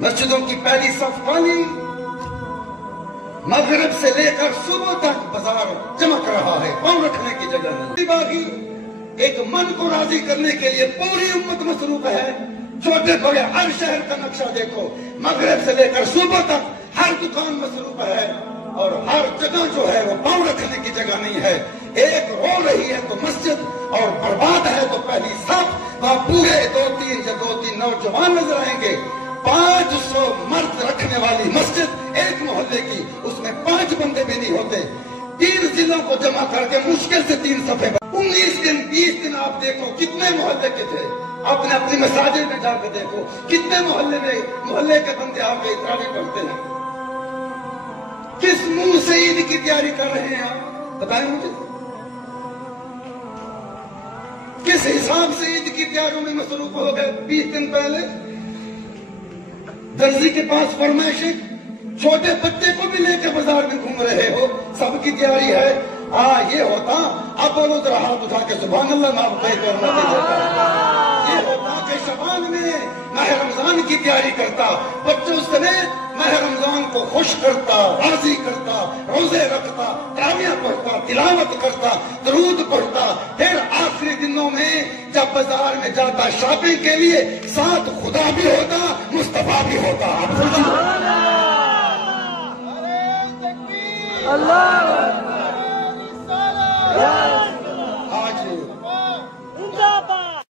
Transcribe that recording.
مسجدوں کی پہلی صف خالی، مغرب سے لے کر صبح تک بازار چمک رہا ہے، پاؤں رکھنے کی جگہ نہیں۔ باغی ایک من کو راضی کرنے کے لیے پوری امت مصروف ہے۔ چھوٹے بڑے ہر شہر کا نقشہ دیکھو، مغرب سے لے کر صبح تک ہر دکان مصروف ہے، اور ہر جگہ جو ہے وہ پاؤں رکھنے کی جگہ نہیں ہے۔ ایک رو رہی ہے تو مسجد، اور برباد ہے تو پہلی صف، وہاں پورے دو تین نوجوان نظر آئیں گے۔ 500 مرد رکھنے والی مسجد ایک محلے کی، اس میں 5 بندے بھی نہیں ہوتے۔ 3 ضلعوں کو جمع کر کے مشکل سے 3 صفحے، 19 دن 20 دن آپ دیکھو کتنے محلے کے تھے۔ اپنے اپنی مساجد میں جا کے دیکھو کتنے محلے کے بندے آ کے تراویح پڑھتے ہیں۔ کس منہ سے عید کی تیاری کر رہے ہیں آپ بتائیں مجھے؟ کس حساب سے عید کی تیاریوں میں مصروف ہو گئے؟ 20 دن پہلے درزی کے پاس فرمائشیں، چھوٹے بچے کو بھی لے کے بازار میں گھوم رہے ہو، سب کی تیاری ہے۔ یہ ہوتا اب بولو ذرا ہاتھ اٹھا کے سبحان اللہ معاف کرنا دیتا۔ یہ ہوتا کہ شبان میں ماہ رمضان کی تیاری کرتا، بچوں سمیت ماہ رمضان کو خوش کرتا، راضی کرتا، روزے رکھتا، تراویح پڑھتا، تلاوت کرتا، درود پڑھتا، پھر آخری دنوں میں جب بازار میں جاتا شاپنگ کے لیے، ساتھ خدا بھی ہوتا، مصطفیٰ بھی ہوتا۔